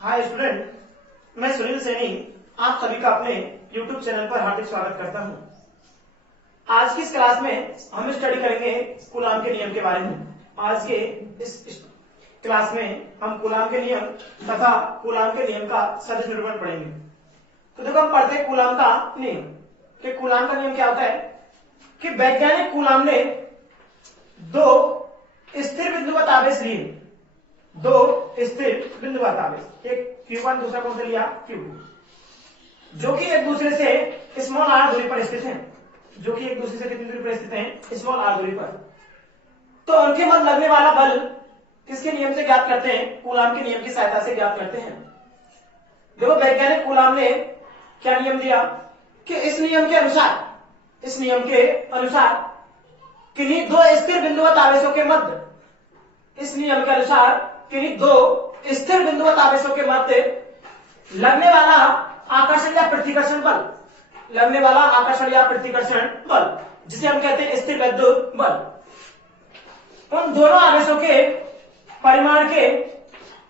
Hi student, मैं सुनील सैनी आप सभी का अपने YouTube चैनल पर हार्दिक स्वागत करता हूं। आज की इस क्लास में हम स्टडी करेंगे कूलाम के नियम के बारे में। आज के इस क्लास में हम कूलाम के नियम तथा कूलाम के नियम का सदिश निरूपण पढ़ेंगे। तो देखो, हम पढ़ते हैं कूलाम का नियम। कि कूलाम का नियम क्या होता है कि वैज्ञानिक कूलाम ने दो स्थिर बिंदुवत आवेश लिए, दो स्थिर बिंदुवत आवेश, एक Q1 दूसरा कौन सा लिया Q2, जो कि एक दूसरे से स्मॉल r दूरी पर स्थित हैं, जो कि एक दूसरे से कितनी दूरी पर स्थित हैं, स्मॉल r दूरी पर। तो उनके मध्य लगने वाला बल किसके नियम से ज्ञात करते हैं? कूलाम के नियम की सहायता से ज्ञात करते हैं। देखो, वैज्ञानिक कूलाम ने क्या नियम दिया कि इस नियम के अनुसार किन्हीं दो स्थिर बिंदुवत आवेशों के मध्य, इस नियम के अनुसार किन्हीं दो स्थिर बिंदुवत आवेशों के मध्य लगने वाला आकर्षण या प्रतिकर्षण बल, जिसे हम कहते हैं स्थिर वैद्युत बल, उन दोनों आवेशों के परिमाण के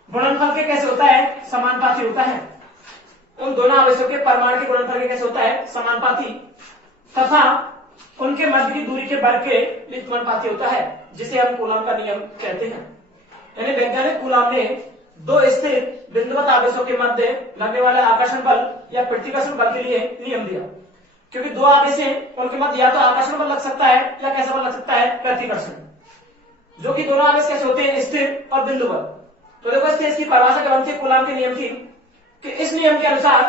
गुणनफल के कैसे होता है? समानुपाती होता है। उन दोनों आवेशों के परिमाण के गुणनफल के कैसे होता है? समानुपाती, तथा उनके मध्य की दूरी के वर्ग के व्युत्क्रमानुपाती होता है, जिसे हम कूलाम का नियम कहते हैं। यानी वैज्ञानिक कूलाम ने दो स्थिर बिंदुवत आवेशों के मध्य लगने वाले आकर्षण बल या प्रतिकर्षण बल के लिए नियम दिया। क्योंकि दो आवेश हैं, उनके मध्य या तो आकर्षण बल लग सकता है या कैसा बल लग सकता है? प्रतिकर्षण, जो कि दोनों आवेश कैसे होते हैं? स्थिर और बिंदुवत। तो देखो, इसकी परिभाषा क्या बनती है कूलाम के नियम की कि इस नियम के अनुसार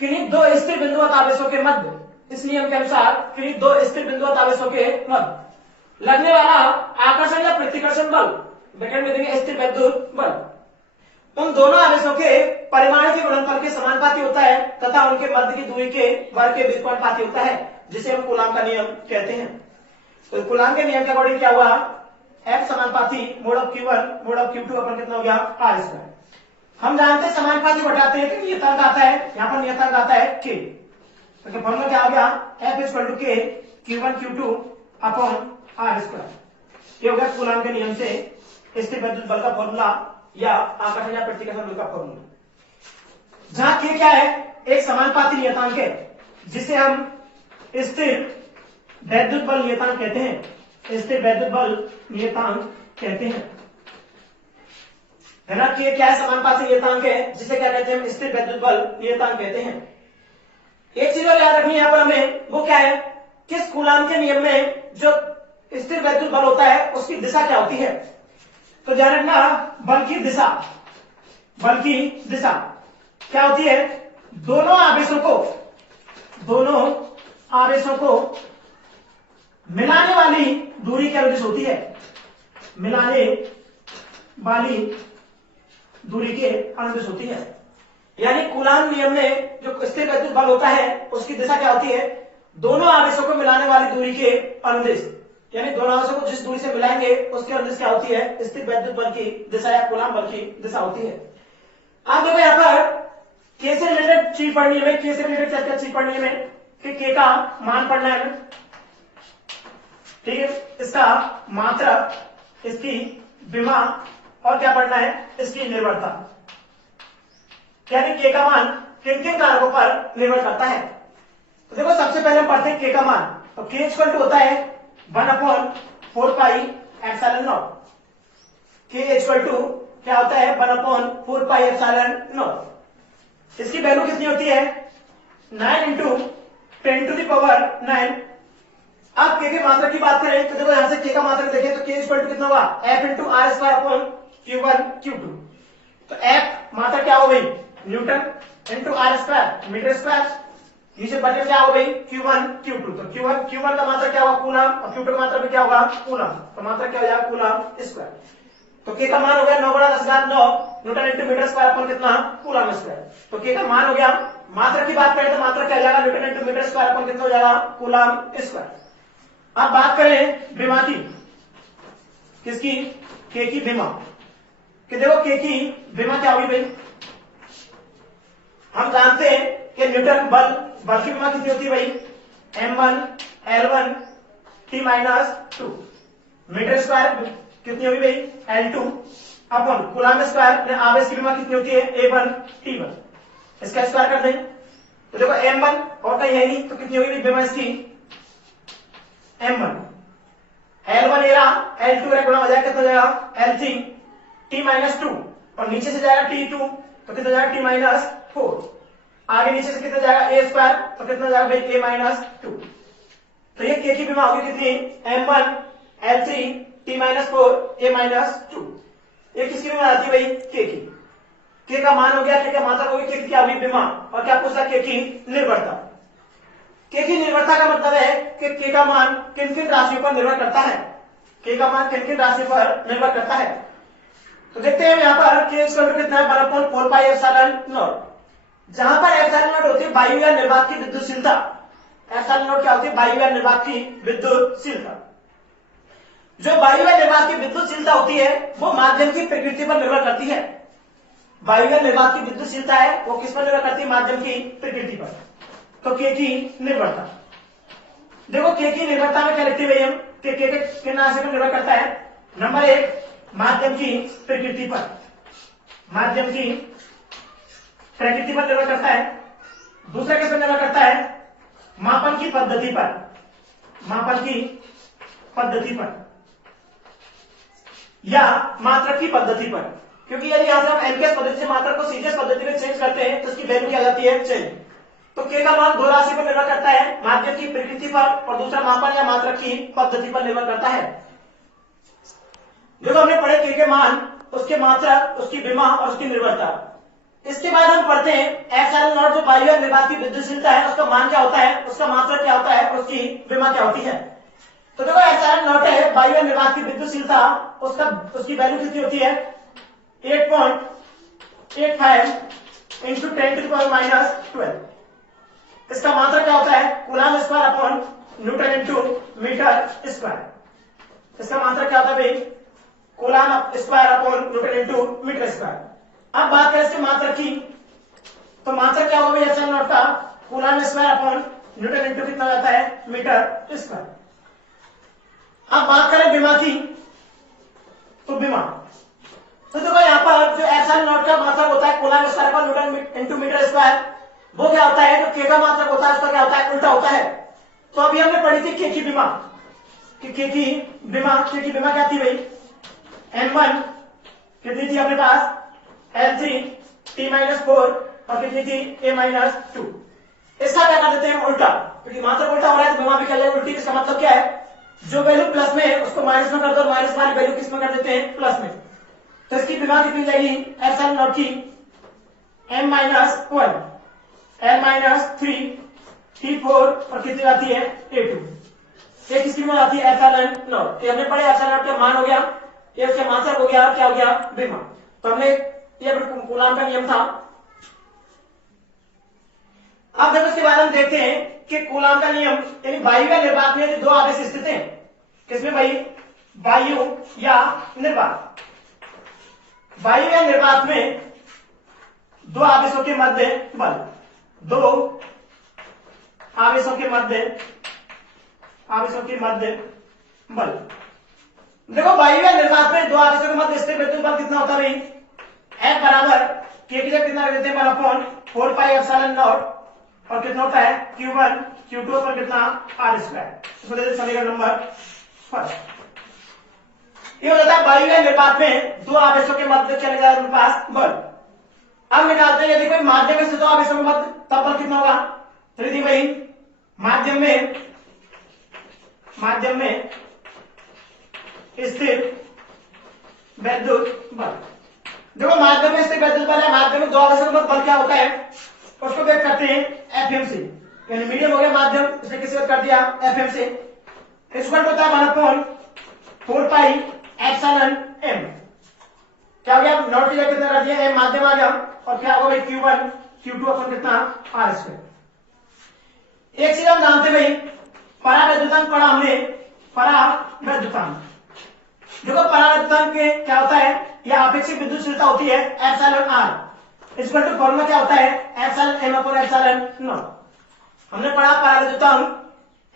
किन्हीं दो स्थिर बिंदुवत आवेशों के मध्य, इस नियम के अनुसार किन्हीं दो स्थिर बिंदुवत आवेशों के मध्य लगने वाला आकर्षण या प्रतिकर्षण बल, ब्रैकेट में देंगे स्थिर वैद्युत बल, उन दोनों आवेशों के परिमाण के गुणनफल के समानुपाती होता है तथा उनके मध्य की दूरी के वर्ग के व्युत्क्रमानुपाती होता है, जिसे हम कूलाम का नियम कहते हैं। तो कूलाम के नियम के अकॉर्डिंग क्या हुआ? F समानुपाती mode of Q1 mode of Q2 upon कितना हो गया? R square. हम जानते हैं समानुपाती घटाते हैं कि नियतांक आता है, यहाँ पर नियतांक आता है K। तो फॉर्मूला क्या हो गया? F equal to K Q1 Q2 upon R square. ये हो गया कूलाम के नियम से स्थिर वैद्युत बल का फॉर्मूला या आकर्षण या प्रतिकर्षण बल का फॉर्मूला। जहां K क्या है? एक समानुपाती नियतांक है, जिसे हम स्थिर वैद्युत बल नियतांक कहते हैं। स्थिर वैद्युत बल नियतांक कहते हैं, है ना। K क्या है? समानुपाती नियतांक है, जिसे क्या कहते हैं? हम स्थिर वैद्युत बल नियतांक कहते हैं। एक चीज और याद रखनी है यहाँ पर हमें, वो क्या है? किस कूलाम के नियम में जो स्थिर वैद्युत बल होता है उसकी दिशा क्या होती है? तो ध्यान रखना, बल की दिशा क्या होती है? दोनों आवेशों को मिलाने वाली दूरी के अनुदिश होती है, मिलाने वाली दूरी के अनुदिश होती है। यानी कूलाम नियम में जो स्थिर वैद्युत बल होता है उसकी दिशा क्या होती है? दोनों आवेशों को मिलाने वाली दूरी के अनुदिश, यानी दोनों आवेशों को जिस दूरी से मिलाएंगे उसके अनुदिश क्या होती है? स्थिर वैद्युत बल की दिशा या कूलाम बल की दिशा होती है। आप देखो, यहाँ पर K से रिलेटेड चीज पढ़नी है, K से रिलेटेड क्या चीज पढ़नी है कि K का मान पढ़ना है, ठीक है, इसका मात्रक, इसकी विमा और क्या पढ़ना है? इसकी निर्भरता। यानी K का मान किन किन कारकों पर निर्भर करता है। तो देखो, सबसे पहले हम पढ़ते हैं K का मान। तो K इक्वल टू होता है 1/4 pi epsilon not. K equal to क्या होता है? 1/4 पाई एप्सिलॉन नॉट। इसकी वैल्यू कितनी होती है? 9 इंटू 10⁹। अब K के मात्रक की बात करें तो देखो, यहां से K का मात्रक देखें तो K इक्वल टू कितना हुआ? F into R square upon Q1 Q2। तो F मात्रक क्या हो गई? Newton into R square metre square, नीचे बटे क्या हो गई? Q1 Q2। तो Q1 का मात्रक क्या होगा? कूलाम, और Q2 का मात्रक भी क्या होगा? कूलाम। तो मात्रक क्या हो जाएगा? Coulomb square. तो K का मान हो गया 9/10⁹ newton into metre square upon कितना? Coulomb square. तो K का मान हो गया। मात्रक की बात करें तो मात्रक क्या हो जाएगा? Newton into metre square upon कितना हो जाएगा? Coulomb square. अब बात करें विमा की, किसकी? K की विमा। कि देखो, K की विमा क्या होगी भाई? हम जानते हैं कि न्यूटन बल की विमा कितनी होती है भाई? M1 L1 T-2। Metre square कितनी होगी भाई? L2 अपन कूलाम स्क्वायर आवेश की विमा कितनी होती है A1 T1, इसका स्क्वायर कर दें तो देखो M1 और कहीं है नहीं तो कितनी होगी विमा इसकी M1, L1 एरा L2 गुणा हो जाएगा कितना हो जाएगा L3 T-2 और नीचे से जाएगा T2 तो कितना जाएगा T-4, आगे नीचे से कितना जाएगा A स्क्वायर तो कितना जाएगा भाई A-2, तो ये K की विमा होगी कितनी M1 L3 T-4 A-2, ये किसकी विमा आती है भाई K की। K का मान हो गया, K का मात्रक होगी, K की अवयवी विमा और क्या पूछा K की निर्भरता। K की निर्भरता का मतलब है कि K का मान किन किन राशियों पर निर्भर करता है, K का मान किन किन राशि पर निर्भर करता है। तो देखते हैं यहाँ पर K स्क्वायर कितना है 1/4 पाई एप्सिलॉन नॉट, जहां पर एप्सिलॉन नॉट होती है वायु या निर्वात की विद्युतशीलता, एप्सिलॉन नॉट क्या होती है वायु या निर्वात की विद्युतशीलता। जो वायु या निर्वात की विद्युतशीलता होती है वो माध्यम की प्रकृति पर निर्भर करती है, वायु या निर्वात की विद्युतशीलता है वो किस पर निर्भर करती है माध्यम की प्रकृति पर। तो K की निर्भरता देखो, K की निर्भरता में क्या लिखते हैं हम कि K किन राशि पर निर्भर करता है। नंबर 1 माध्यम की प्रकृति पर, माध्यम की प्रकृति पर निर्भर करता है। दूसरा किस पर निर्भर करता है मापन की पद्धति पर, मापन की पद्धति पर या मात्रक की पद्धति पर, क्योंकि यदि यहां से हम एनकेएस पद्धति से मात्रक को सीजीएस पद्धति में चेंज करते हैं तो उसकी वैल्यू क्या जाती है चेंज। तो K का मान दो राशि पर निर्भर करता है, माध्यम की प्रकृति पर और दूसरा मापन या मात्रक की पद्धति पर निर्भर करता है। जो हमने पढ़े K के मान, उसके मात्रक, उसकी विमा और उसकी निर्भरता। इसके बाद हम पढ़ते हैं एप्सिलॉन नॉट जो वायु या निर्वात की विद्युतशीलता है उसका मान क्या होता है, उसका मात्रक क्या होता है और उसकी विमा क्या होती है। तो देखो एप्सिलॉन नॉट है वायु या निर्वात की विद्युतशीलता, उसकी वैल्यू कितनी होती है 8.85 इंटू 10⁻12। इसका मात्रक क्या होता है coulomb square upon newton into metre square. इसका मात्रक क्या होता है भाई coulomb square upon newton into metre square. अब बात करें इसके मात्रक की, तो मात्रक क्या होगा एप्सिलॉन नॉट का coulomb square upon newton into कितना जाता है मीटर स्क्वायर। अब बात करें विमा की, तो विमा तो देखो यहाँ पर जो एप्सिलॉन नॉट का मात्रक होता है coulomb square upon newton into metre square, वो क्या होता है जो K का मात्रक होता है उसका क्या होता है उल्टा होता है। तो अभी हमने पढ़ी थी K की विमा, कि K की विमा क्या थी भाई M1 कितनी थी अपने पास L3 T-4 और कितनी थी A-2। इसका क्या कर देते हैं उल्टा, क्योंकि मात्रक उल्टा हो रहा है तो विमा भी क्या जाएगी उल्टी। इसका मतलब क्या है जो वैल्यू प्लस में है उसको माइनस में कर दो, माइनस वाली वैल्यू किस में कर देते हैं प्लस में। तो इसकी विमा कितनी जाएगी एप्सिलॉन नॉट की M-1 L-3 T4 और कितनी आती है A2। ये किसकी विमा आती है एप्सिलॉन नॉट। ये हमने पढ़े एप्सिलॉन नॉट का मान हो गया, ये उसका मात्रक हो गया, क्या हो गया विमा। तो हमने ये कूलाम का नियम था। अब जब उसके बाद हम देखते हैं कि कूलाम का नियम यानी वायु या निर्वात में दो आवेश स्थित हैं, किसमें भाई वायु या निर्वात। वायु या निर्वात में दो आवेशों के मध्य बल, दो आवेशों के मध्य बल। देखो वायु या निर्वात में दो आवेशों के मध्य स्थिर विद्युत बल कितना होता है भाई F बराबर K की जगह कितना देते हैं 1/4 पाई एप्सिलॉन नॉट और कितना होता है Q1 Q2 पर कितना R स्क्वायर। इसको देते समीकरण नंबर फर्स्ट। ये हो जाता है वायु या निर्वात में दो आवेशों के मध्य चले जाए उनके पास बल। अब निकालते हैं यदि कोई माध्यम में से दो आवेशों के मध्य तब बल कितना होगा। तो यदि भाई माध्यम में स्थिर विद्युत बल, देखो माध्यम में स्थिर विद्युत बल है, माध्यम में दो आवेशों के मध्य बल क्या होता है उसको व्यक्त करते हैं FM से, यानी मीडियम हो गया माध्यम, इसने किसी व्यक्त कर दिया FM से। इक्वल होता है 1/4 पाई एप्सिलॉन M। क्या हो गया नॉट की जगह कितना कर दिया M माध्यम आ गया और क्या होगा भाई Q1 Q2 अपन कितना R स्क्वायर। एक चीज हम जानते भाई परावैद्युतांक पढ़ा हमने, परावैद्युतांक। देखो परावैद्युतांक के क्या होता है या अपेक्षित विद्युतशीलता होती है epsilon R equal to formula क्या होता है epsilon M upon epsilon not. हमने पढ़ा परावैद्युतांक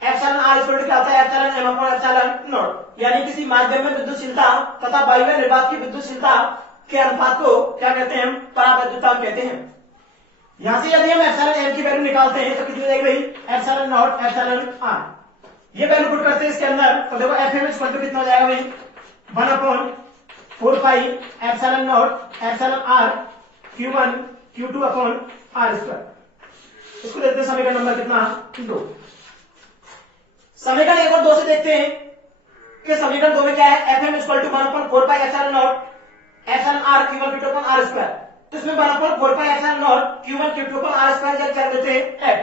एप्सिलॉन R इक्वल टू क्या होता है epsilon M upon epsilon not, यानी किसी माध्यम में विद्युतशीलता तथा वायु या निर्वात की विद्युतशीलता के अनुपात को क्या कहते हैं, हम परावैद्युतांक कहते हैं। यहां से यदि हम एप्सिलॉन एम की वैल्यू निकालते हैं तो कितनी हो जाएगी भाई, एप्सिलॉन नॉट एप्सिलॉन आर। ये वैल्यू पुट करते हैं इसके अंदर तो देखो एफ एम इक्वल टू कितना हो जाएगा भाई, 1/4 pi epsilon not epsilon R Q1 Q2 upon R square. इसको देखते हैं समीकरण नंबर कितना, 2। समीकरण 1 और 2 से देखते हैं कि समीकरण 2 में क्या है, F M equal to 1/4 pi epsilon not epsilon R Q1 Q2 upon R square. तो इसमें 1/4 pi epsilon not Q1 Q2 upon R square जब कर देते हैं एफ,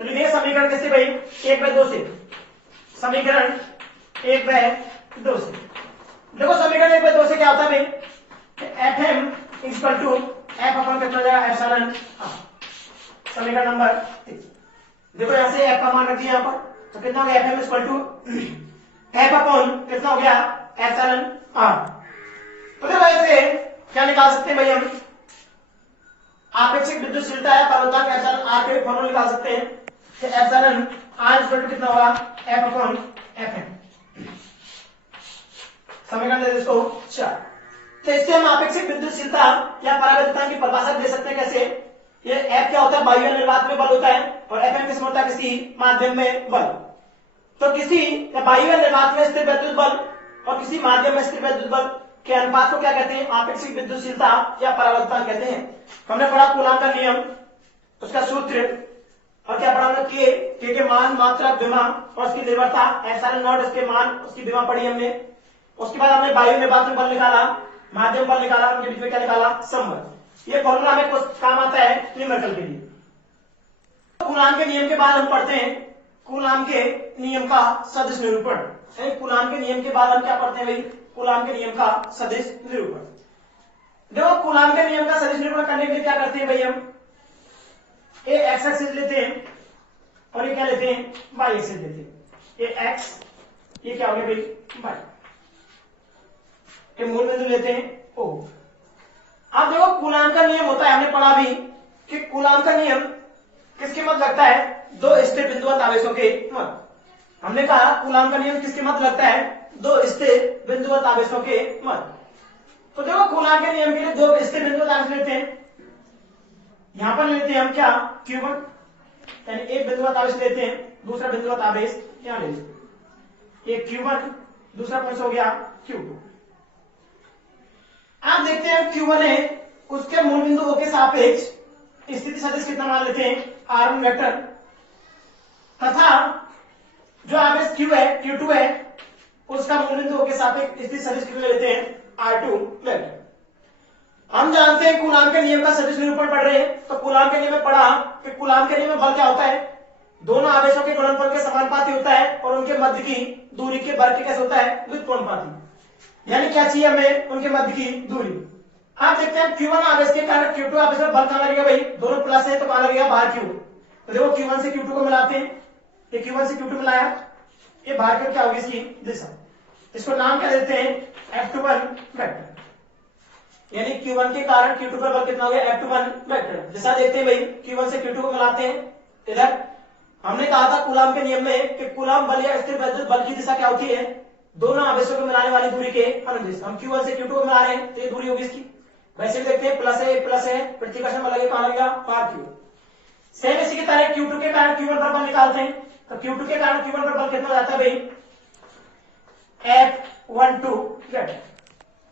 तो लिखिए समीकरण कैसे भाई, 1/2 से, समीकरण 1/2 से। देखो समीकरण 1/2 से क्या होता है भाई, F M equal to F upon कितना जाएगा, एप्सिलॉन आर। समीकरण नंबर 3। देखो यहां से एफ का मान रख दिया यहां पर, तो कितना हो गया, F M equal to F upon कितना हो गया, एप्सिलॉन आर। तो देखो ऐसे क्या निकाल सकते हैं भाई हम, आपेक्षिक विद्युतशीलता है परवलयिक एप्सिलॉन आर के फॉर्मूला निकाल सकते हैं कि एप्सिलॉन आर इक्वल टू कितना होगा, एफ अपॉन एफ एम। समीकरण दे इसको 4। तो इससे हम आपेक्षिक विद्युतशीलता या परावैद्युतांक की परिभाषा दे सकते हैं कैसे, ये एफ क्या होता है, बाह्य निर्वात में बल होता है, और एफ एम किस में होता है, किसी माध्यम में बल। तो किसी बाह्य निर्वात में स्थिर वैद्युत बल और किसी माध्यम में स्थिर वैद्युत बल के अनुपात को क्या कहते हैं, आपेक्षिक विद्युतशीलता या परावैद्युतांक कहते हैं। हमने पढ़ा कूलाम का नियम, उसका सूत्र, और क्या पढ़ा हमने, के मान, मात्रा, विभव और उसकी निर्भरता, एप्सिलॉन नॉट उसके मान, उसकी विभव पढ़ी हमने। उसके बाद हमने बाह्य निर्वात में बल निकाला, माध्यम बल निकाला, उनके बीच में क्या निकाला, संबंध। ये फॉर्मूला हमें काम आता है न्यूमेरिकल के लिए। कूलाम के नियम के बाद हम पढ़ते हैं कूलाम के नियम का सदिश निरूपण। कूलाम के नियम के बाद हम क्या पढ़ते हैं भाई, कूलाम के नियम का सदिश निरूपण। देखो कूलाम के नियम का सदिश निरूपण करने के लिए क्या करते हैं भाई, हम ये एक्स एक्सिस लेते हैं और ये क्या लेते हैं, वाई एक्सिस लेते हैं। ये एक्स, ये क्या हो गया भाई, वाई। ये मूल बिंदु लेते हैं ओ। अब देखो कूलाम का नियम होता है, हमने पढ़ा भी कि कूलाम का नियम किसके मत लगता है, दो स्थिर बिंदुवत आवेशों के मत। हमने कहा कूलाम का नियम किसके मत लगता है, दो स्थिर बिंदुवत आवेशों के मत। तो देखो कूलाम के नियम के लिए दो स्थिर बिंदुवत आवेश लेते हैं। यहां पर लेते हैं हम क्या, Q1, यानी एक बिंदुवत आवेश लेते हैं, दूसरा बिंदुवत आवेश यहां ले लेते हैं। एक Q1, दूसरा कौन सा हो गया, Q2। आप देखते हैं Q1 है, उसके मूल बिंदु O के सापेक्ष स्थिति सदिश कितना मान लेते हैं, R1 वेक्टर, तथा जो आवेश Q है, Q2 है, उसका मूल बिंदु O के सापेक्ष स्थिति सदिश कितना लेते हैं, R2 वेक्टर। हम जानते हैं कूलाम के नियम का सदिश निरूपण पढ़ रहे हैं, तो कूलाम के नियम में पढ़ा कि कूलाम के नियम में बल क्या होता है, दोनों आवेशों के गुणनफल के समानुपाती होता है और उनके मध्य की दूरी के वर्ग के कैसे होता है, व्युत्क्रमानुपाती। यानी क्या चाहिए हमें, उनके मध्य की दूरी। आप देखते हैं Q1 आवेश के कारण Q2 आवेश में बल कहां लगेगा भाई, दोनों प्लस है तो कहां लगेगा, बाहर Q। तो देखो Q1 से Q2 को मिलाते हैं, ये Q1 से Q2 मिलाया, ये बाहर की क्या होगी इसकी दिशा, इसको नाम क्या देते हैं, F21 वेक्टर। यानी Q1 के कारण Q2 पर बल कितना हो गया, F21 वेक्टर। दिशा देखते हैं भाई, Q1 से Q2 को मिलाते हैं। इधर हमने कहा था कूलाम के नियम में कि कूलाम बल या स्थिर वैद्युत बल की दिशा क्या होती है, दोनों आवेशों को मिलाने वाली दूरी के अनुदिश। हम Q1 से Q2 को मिला रहे हैं तो ये दूरी होगी इसकी, वैसे भी देखते हैं प्लस है, प्रतिकर्षण बल लगे कहां लगेगा, बाहर Q। सेम इसी की तरह Q2 के कारण Q1 पर बल निकालते हैं, तो Q2 के कारण Q1 पर बल कितना जाता है भाई, F12 वेक्टर।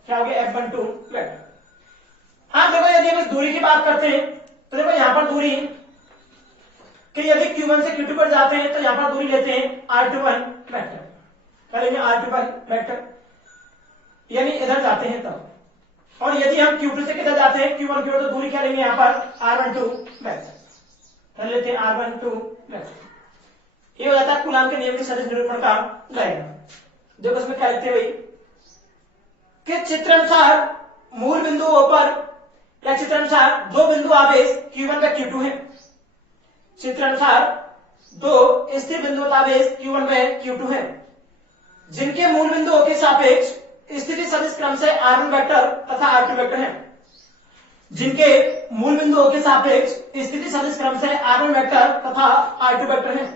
क्या हो गया, F12 वेक्टर। आप देखो यदि हम इस दूरी की बात करते हैं तो देखो यहां पर दूरी कि यदि Q1 से Q2 पर जाते हैं तो यहां पर दूरी लेते हैं R21 वेक्टर। क्या लेंगे, R21 वेक्टर, यानी इधर जाते हैं तब। और यदि हम Q2 से किधर जाते हैं, Q1 की ओर, तो दूरी क्या लेंगे यहां पर, R12 वेक्टर। कर लेते हैं R12 वेक्टर। ये हो जाता है कूलाम के नियम के सदिश निरूपण का डायग्राम। देखो इसमें क्या लिखते हैं भाई, कि चित्रानुसार मूल बिंदुओं पर या चित्रानुसार दो बिंदु आवेश Q1 व Q2 है। चित्रानुसार दो स्थिर बिंदु आवेश Q1 व Q2 है, जिनके मूल बिंदुओं के सापेक्ष स्थिति सदिश क्रम से R1 वेक्टर तथा R2 वेक्टर है। जिनके मूल बिंदुओं के सापेक्ष स्थिति सदिश क्रम से R1 वेक्टर तथा R2 वेक्टर है,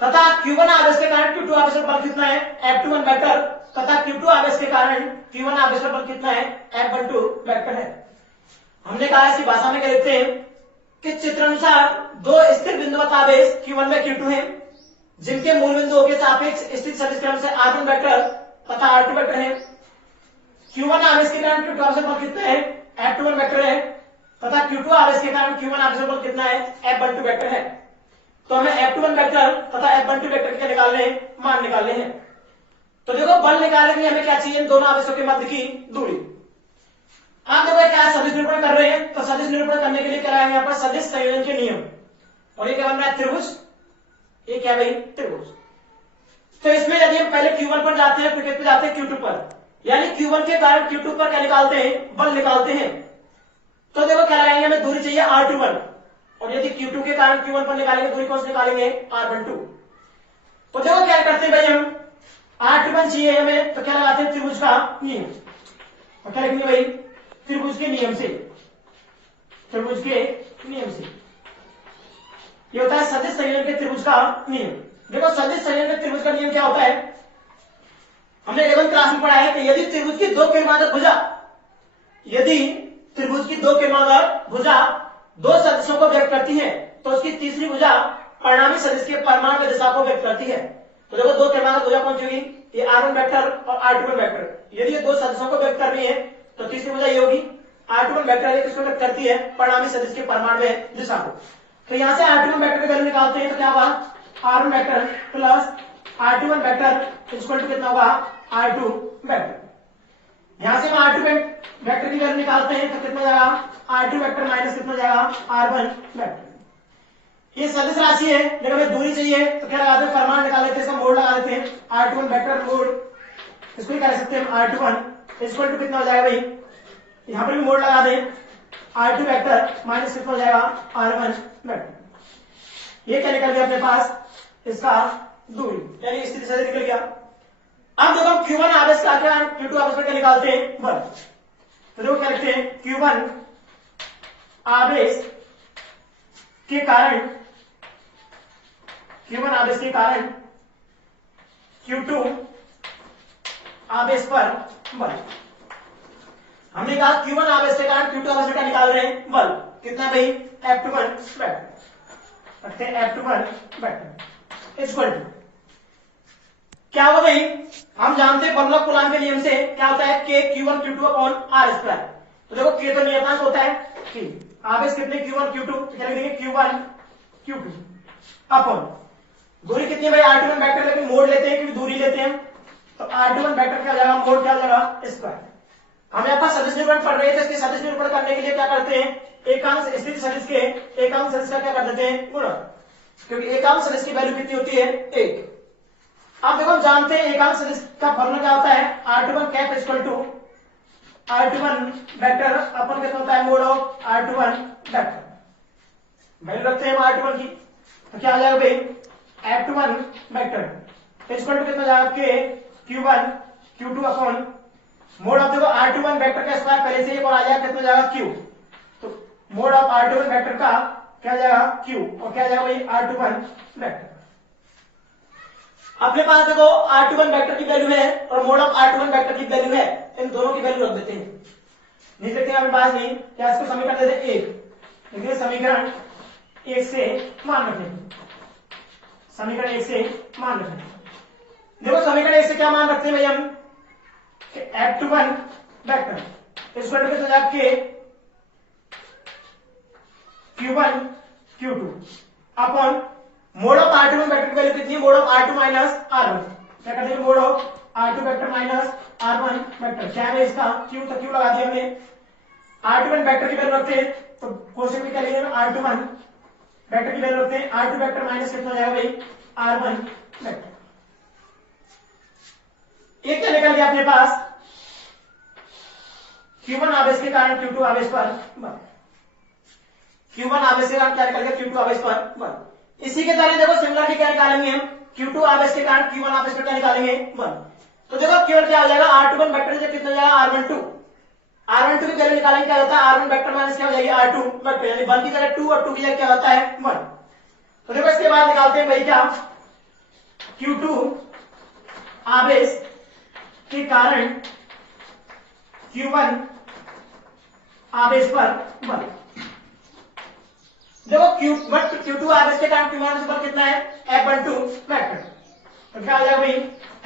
तथा Q1 आवेश के कारण Q2 आवेश पर बल कितना है, F21 वेक्टर, तथा Q2 आवेश के कारण Q1 आवेश पर बल कितना है, F12 वेक्टर है। हमने कहा इसकी भाषा में क्या लिखते हैं कि चित्रानुसार दो स्थिर बिंदुवत आवेश Q1 व Q2 हैं, जिनके मूल बिंदुओं के सापेक्ष स्थित सदिश क्रम से R1 वेक्टर तथा R2 वेक्टर है। Q1 आवेश के कारण Q2 आवेश पर बल कितना है, F21 वेक्टर है तथा Q2 आवेश के कारण Q1 आवेश पर बल कितना है, F12 वेक्टर है। तो हमें F21 वेक्टर तथा F12 वेक्टर के निकालने हैं, मान निकालने हैं। तो देखो बल निकालने के लिए हमें क्या चाहिए, दोनों आवेशों के मध्य की दूरी। आप देखो क्या सदिश निरूपण कर रहे हैं, तो सदिश निरूपण करने के लिए क्या है यहाँ पर सदिश संयोजन के नियम, और ये क्या बन रहा है, त्रिभुज। ये क्या भाई, त्रिभुज। तो इसमें यदि हम पहले Q1 पर जाते हैं, फिर किस पे जाते हैं, Q2 पर, यानी Q1 के कारण Q2 पर क्या निकालते हैं, बल निकालते हैं। तो देखो क्या लगाएंगे, हमें दूरी चाहिए R21, और यदि Q2 के कारण Q1 पर निकालेंगे, दूरी कौन सी निकालेंगे, R12। तो देखो क्या करते हैं भाई, हम R21 चाहिए हमें, तो क्या लगाते हैं, त्रिभुज का नियम। तो क्या लिखेंगे भाई, त्रिभुज के नियम से, त्रिभुज के नियम से। ये होता है सदिश संयोजन के त्रिभुज का नियम। देखो सदिश संयोजन के त्रिभुज का नियम क्या होता है, हमने 11th क्लास में पढ़ा है कि यदि त्रिभुज की दो किरणवादक भुजा, यदि त्रिभुज की दो किरणवादक भुजा दो सदिशों को व्यक्त करती है, तो उसकी तीसरी भुजा परिणामी सदिश के परिमाण में दिशा को व्यक्त करती है। तो देखो दो किरणवादक भुजा कौन सी होगी, ये R1 वेक्टर और R21 वेक्टर। यदि ये दो सदिशों को व्यक्त कर रही है, तो तीसरी भुजा ये होगी R21 वेक्टर, ये किसको व्यक्त करती है, परिणामी सदिश के परिमाण में दिशा को। तो यहां से R21 वेक्टर की वैल्यू निकालते हैं, तो क्या होगा, R1 vector plus R21 vector equal to कितना होगा, R2 वेक्टर। यहां से हम R2 वेक्टर की वैल्यू निकालते हैं, तो कितना जाएगा, R2 वेक्टर माइनस कितना जाएगा, R1 वेक्टर। ये सदिश राशि है, लेकिन हमें दूरी चाहिए, तो क्या लगाते हैं, परिमाण निकाल लेते हैं, इसका मोड लगा देते हैं, R21 वेक्टर मोड, इसको ही कह सकते हैं R21 इक्वल टू कितना हो जाएगा भाई, यहां पर भी मोड लगा दें, R2 वेक्टर माइनस कितना हो जाएगा, R1 वेक्टर। ये क्या निकल गया अपने पास, इसका दूरी, यानी इस तरीके से निकल गया। अब देखो हम Q1 आवेश का क्या, Q2 आवेश का क्या निकालते हैं, बल। तो देखो क्या लिखते हैं, Q1 आवेश के कारण, Q1 आवेश के कारण Q2 आवेश पर बल। हमने कहा Q1 आवेश के कारण Q2 आवेश का निकाल रहे हैं बल, कितना भाई, F21 वेक्टर, रखते हैं F21 वेक्टर इक्वल टू क्या होगा भाई, हम जानते हैं बर्नौली कूलॉम के नियम से क्या होता है, K Q1 Q2 upon R square. तो देखो K तो नियतांक होता है, K आवेश कितने, Q1 Q2, तो क्या लिखेंगे, Q1 Q2 अपॉन दूरी कितनी भाई, R21 वेक्टर, लेकिन मोड लेते हैं क्योंकि दूरी लेते हैं, तो R21 वेक्टर क्या हो जाएगा, मोड क्या हो जाएगा, स्क्वायर। हम यहाँ पर सदिश निरूपण पढ़ रहे थे, इसके सदिश निरूपण करने के लिए क्या करते हैं, एकांश स्थित सदिश के एकांश सदिश का क्या कर देते हैं, गुणा, क्योंकि एकांश सदिश की वैल्यू कितनी होती है, 1। अब देखो हम जानते हैं एकांश सदिश का फॉर्मूला क्या होता है, R21 cap equal to R21 vector upon कितना होता है, mode of R21 vector. Value रखते हैं R21 की, तो क्या आ जाएगा भाई, F21 वेक्टर इक्वल टू कितना जाएगा, K Q1 Q2 upon mod of, देखो R21 वेक्टर का स्क्वायर पहले से एक और आ जाएगा, कितना जाएगा, Q। तो मोड ऑफ R21 वेक्टर का क्या जाएगा, Q, और क्या जाएगा भाई, R21 वेक्टर। अपने पास देखो R21 वेक्टर की वैल्यू है और मोड ऑफ R21 वेक्टर की वैल्यू है, इन दोनों की वैल्यू रख देते हैं, नहीं लिखते हैं अपने पास नहीं, क्या इसको समीकरण देते हैं 1, देखिए समीकरण 1 से मान रखें, समीकरण 1 से मान रखें। देखो समीकरण 1 से क्या मान रखते हैं भाई हम, F21 वेक्टर इस वेक्टर के साथ के Q1 Q2 upon mod of R21 vector की वैल्यू कितनी है, mode of R2 minus R1, क्या करते हैं, mode of R2 vector minus R1 vector, क्या है इसका, Q, तो Q लगा दिया हमने। R21 वेक्टर की वैल्यू रखते हैं, तो क्वेश्चन में क्या लिखेंगे, R21 वेक्टर की वैल्यू रखते हैं, R2 वेक्टर माइनस कितना हो जाएगा भाई, R1 वेक्टर। एक क्या निकल गया अपने पास, Q1 आवेश के कारण Q2 आवेश पर बल, Q1 आवेश के कारण क्या निकल गया, Q2 आवेश पर बल। इसी के तरह देखो सिमिलरली क्या निकालेंगे हम, Q2 आवेश के कारण Q1 आवेश पर क्या निकालेंगे, बल। तो देखो Q1 क्या हो जाएगा, R21 वेक्टर से कितना जाएगा, R12 की वैल्यू निकालेंगे, क्या होता है, R1 वेक्टर माइनस क्या हो जाएगी, R2 वेक्टर, यानी 1 की जगह 2 और 2 की जगह क्या होता है, 1। तो देखो इसके बाद निकालते हैं भाई क्या, Q2 आवेश के कारण Q1 आवेश पर बल। देखो Q2 आवेश के कारण Q1 आवेश पर कितना है, F12 वेक्टर। तो क्या हो जाएगा भाई,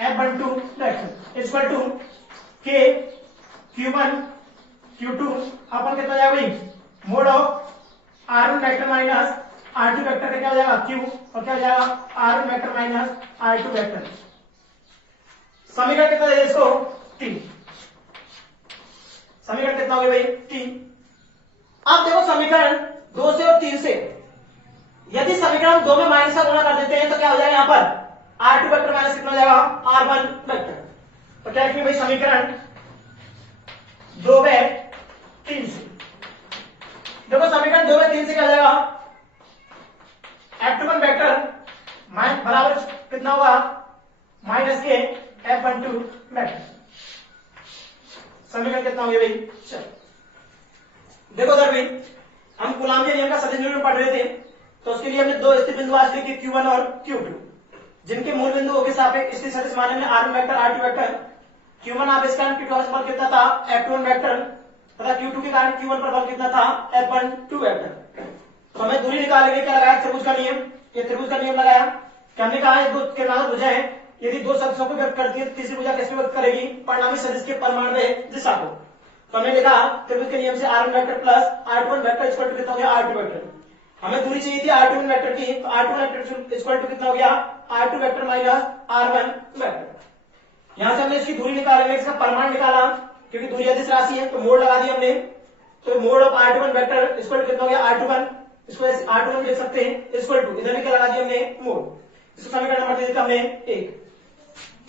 F12 vector equal to K Q1 Q2 upon कितना जाएगा भाई, mod of R1 vector minus R2 vector का क्या हो जाएगा Q, और क्या हो जाएगा R1 vector minus R2 vector. समीकरण कितना है इसको, 3। समीकरण कितना हो गया भाई, 3। अब देखो समीकरण 2 से और 3 से यदि समीकरण 2 में माइनस का गुणा कर देते हैं तो क्या हो जाएगा, यहाँ पर R2 वेक्टर माइनस कितना हो जाएगा R1 वेक्टर। तो क्या लिखेंगे भाई, समीकरण 2 में 3 से। देखो समीकरण 2 में 3 से क्या हो जाएगा, F21 वेक्टर बराबर कितना होगा, माइनस के F12 वेक्टर। समीकरण कितना हो गया भाई, चलो देखो सर भाई, हम कूलाम के नियम का सदिश निरूपण पढ़ रहे थे, तो उसके लिए हमने दो स्थिर बिंदु आज लिखे Q1 और Q2, जिनके मूल बिंदुओं के सापेक्ष स्थिर सदिश माने में R1 vector R2 vector, Q1 आवेश के कारण Q2 आवेश बल कितना था F21 वेक्टर, तथा Q2 के कारण Q1 पर बल कितना था F12 वेक्टर। तो हमें दूरी निकालेंगे, क्या लगाया, त्रिभुज का नियम। ये त्रिभुज का नियम लगाया कि हमने कहा है दो किनारे भुजा है, यदि दो सदिशों को व्यक्त करती है तीसरी भुजा किसको व्यक्त करेगी, परिणामी सदिश के परिमाणीय दिशा को। तो हमने लिखा त्रिभुज के नियम से R1 vector plus R21 vector equal to कितना हो गया R2 वेक्टर। हमें दूरी चाहिए थी R21 वेक्टर की, तो R21 वेक्टर इक्वल टू कितना हो गया R2 vector minus R1 vector. यहां से हमने इसकी दूरी निकालेंगे, इसका परिमाण निकाला, क्योंकि दूरी अदिश राशि है तो मोड़ लगा दिया हमने। तो mod of R21 vector equal to कितना हो गया R21, इसको R21 लिख सकते हैं इक्वल टू, इधर में क्या लगा दिया हमने मोड। इसको समीकरण नंबर दे दिया हमने 1।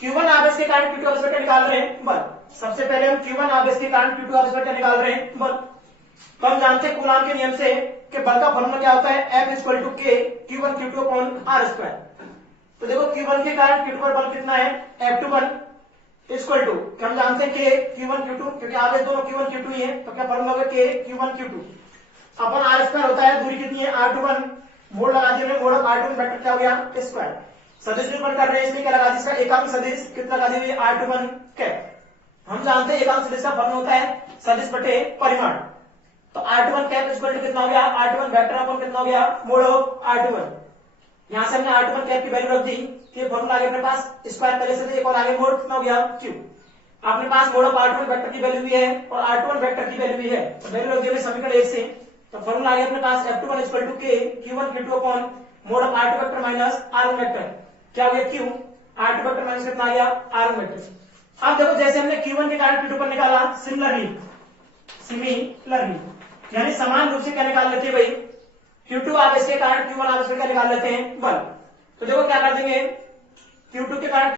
Q1 आवेश के कारण Q2 आवेश वेक्टर निकाल रहे हैं बल। सबसे पहले हम Q1 आवेश के कारण Q2 आवेश वेक्टर निकाल रहे हैं बल। तो हम जानते हैं कूलाम के नियम से कि बल का फॉर्मूला क्या होता है, F equal to K Q1 Q2 upon R square. तो देखो Q1 के कारण Q2 पर बल कितना है F21 इक्वल टू, हम जानते हैं K Q1 Q2, क्योंकि आवेश दोनों Q1 Q2 ही है, तो क्या फॉर्मूला होगा K Q1 Q2 अपन R स्क्वायर होता है, दूरी कितनी है R21, मोड़ लगा दिया, मोड़ ऑफ R21 वेक्टर क्या हो गया स्क्वायर। सदिश निरूपण कर रहे हैं इसलिए क्या लगा दी, इसका एकांक सदिश कितना लगा दिया R21 कैप। हम जानते हैं एकांक सदिश का फलन होता है सदिश बटे परिमाण। तो R21 कैप इक्वल टू कितना हो गया R21 वेक्टर अपन कितना हो गया मोड ऑफ R21। यहां से हमने R21 कैप की वैल्यू रख दी, ये फॉर्मूला आगे अपने पास स्क्वायर पहले से एक और आगे मोड कितना हो गया Q। अपने पास मोड ऑफ R21 वेक्टर की वैल्यू भी है और R21 वेक्टर की वैल्यू भी है, वैल्यू रख दी समीकरण 1 से। तो फॉर्मूला आगे अपने पास F21 equal to K Q1 Q2 upon mod of R2 vector minus R1 vector, क्या हो गया Q R2 वेक्टर माइनस कितना आ गया R1 वेक्टर। अब देखो जैसे हमने Q1 के कारण Q2 पर निकाला, सिमिलरली यानी समान रूप से क्या निकाल लेते हैं भाई, Q2 आवेश के कारण Q1 आवेश का निकाल लेते हैं बल। तो देखो क्या कर देंगे, Q2 के कारण